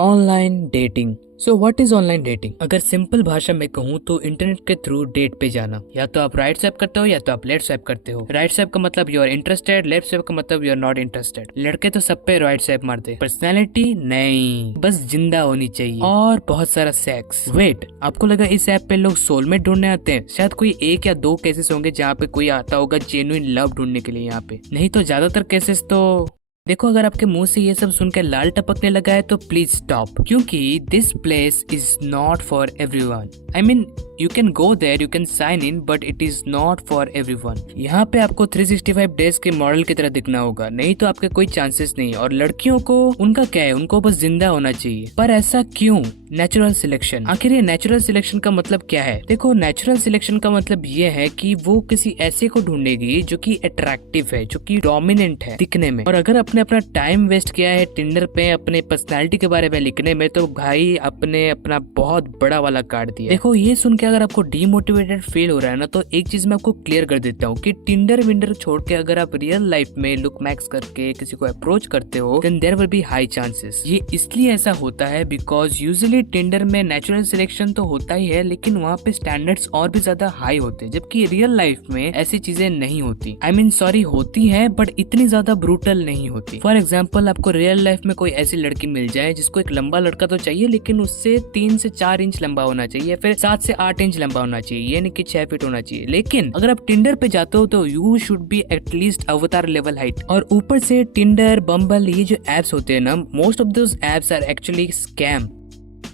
Online dating. So what is online dating? अगर simple भाषा में कहूँ तो इंटरनेट के थ्रू डेट पे जाना। या तो आप राइट स्वाइप करते हो या तो आप लेफ्ट स्वाइप करते हो। राइट स्वाइप का मतलब you are interested, left swipe का मतलब यू आर नॉट इंटरेस्टेड। लड़के तो सब पे राइट स्वाइप मारते, पर्सनैलिटी नहीं, बस जिंदा होनी चाहिए और बहुत सारा सेक्स। वेट, आपको लगा इस ऐप पे लोग सोलमेट ढूंढने आते हैं? शायद कोई एक या दो केसेस होंगे जहाँ पे कोई आता होगा जेन्युइन लव ढूंढने के लिए यहाँ पे, नहीं तो ज्यादातर केसेस तो देखो। अगर आपके मुंह से ये सब सुनकर लाल टपकने लगा है तो प्लीज स्टॉप, क्योंकि this place is not for everyone. I mean you can go there, you can sign in, but it is not for everyone. यहाँ पे आपको 365 डेज के मॉडल की तरह दिखना होगा, नहीं तो आपके कोई चांसेस नहीं। और लड़कियों को उनका क्या है, उनको बस जिंदा होना चाहिए। पर ऐसा क्यों? Natural selection. आखिर ये नेचुरल सिलेक्शन का मतलब क्या है? देखो, नेचुरल सिलेक्शन का मतलब ये है कि वो किसी ऐसे को ढूंढेगी जो कि अट्रैक्टिव है, जो कि डोमिनेंट है दिखने में। और अगर आपने अपना टाइम वेस्ट किया है टिंडर पे अपने पर्सनैलिटी के बारे में लिखने में, तो भाई आपने अपना बहुत बड़ा वाला काट दिया। देखो, ये सुन के अगर आपको डीमोटिवेटेड फील हो रहा है ना, तो एक चीज मैं आपको क्लियर कर देता हूँ कि टिंडर विंडर छोड़ के अगर आप रियल लाइफ में लुक मैक्स करके किसी को अप्रोच करते हो, then there will be high chances. ये इसलिए ऐसा होता है बिकॉज यूजुअली टिंडर में नेचुरल सिलेक्शन तो होता ही है, लेकिन वहाँ पे स्टैंडर्ड्स और भी ज्यादा हाई होते हैं, जबकि रियल लाइफ में ऐसी चीजें नहीं होती। आई मीन सॉरी, होती है बट इतनी ज्यादा ब्रूटल नहीं होती। फॉर एग्जाम्पल, आपको रियल लाइफ में कोई ऐसी लड़की मिल जाए जिसको एक लंबा लड़का तो चाहिए, लेकिन उससे 3 से 4 इंच लंबा होना चाहिए, फिर 7 से 8 इंच लंबा होना चाहिए, यानी कि 6 फीट होना चाहिए। लेकिन अगर आप टिंडर पे जाते हो तो यू शुड बी एटलीस्ट अवतार लेवल हाइट। और ऊपर से टिंडर, बम्बल, ये जो एप्स होते हैं ना, most of those apps are actually scam.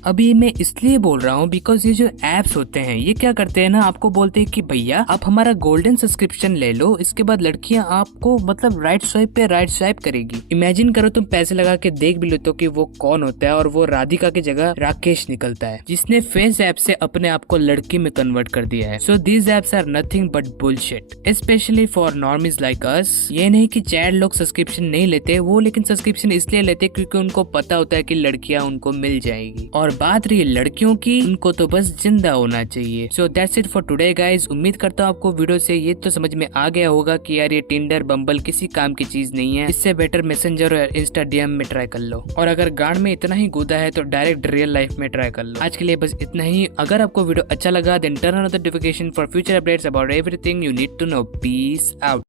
अभी मैं इसलिए बोल रहा हूँ बिकॉज ये जो एप्स होते हैं ये क्या करते हैं ना, आपको बोलते हैं कि भैया आप हमारा गोल्डन सब्सक्रिप्शन ले लो, इसके बाद लड़कियां आपको मतलब राइट स्वाइप पे राइट स्वाइप करेगी। इमेजिन करो तुम पैसे लगा के देख भी लेते हो कि वो कौन होता है, और वो राधिका की जगह राकेश निकलता है, जिसने फेस ऐप से अपने आप को लड़की में कन्वर्ट कर दिया है। So these apps are nothing but bullshit, specially for normies like us. ये नहीं कि चैट लोग सब्सक्रिप्शन नहीं लेते, वो लेकिन सब्सक्रिप्शन इसलिए लेते क्योंकि उनको पता होता है कि लड़कियां उनको मिल जाएगी। और बात रही लड़कियों की, उनको तो बस जिंदा होना चाहिए। So that's it for today guys. उम्मीद करता हूँ आपको वीडियो से ये तो समझ में आ गया होगा कि यार ये टिंडर बम्बल किसी काम की चीज नहीं है, इससे बेटर मैसेंजर और इंस्टा डीएम में ट्राई कर लो। और अगर गांड में इतना ही गुदा है तो डायरेक्ट रियल लाइफ में ट्राई कर लो। आज के लिए बस इतना ही। अगर आपको वीडियो अच्छा लगा then turn on notification for future updates about everything you need to know. Peace out.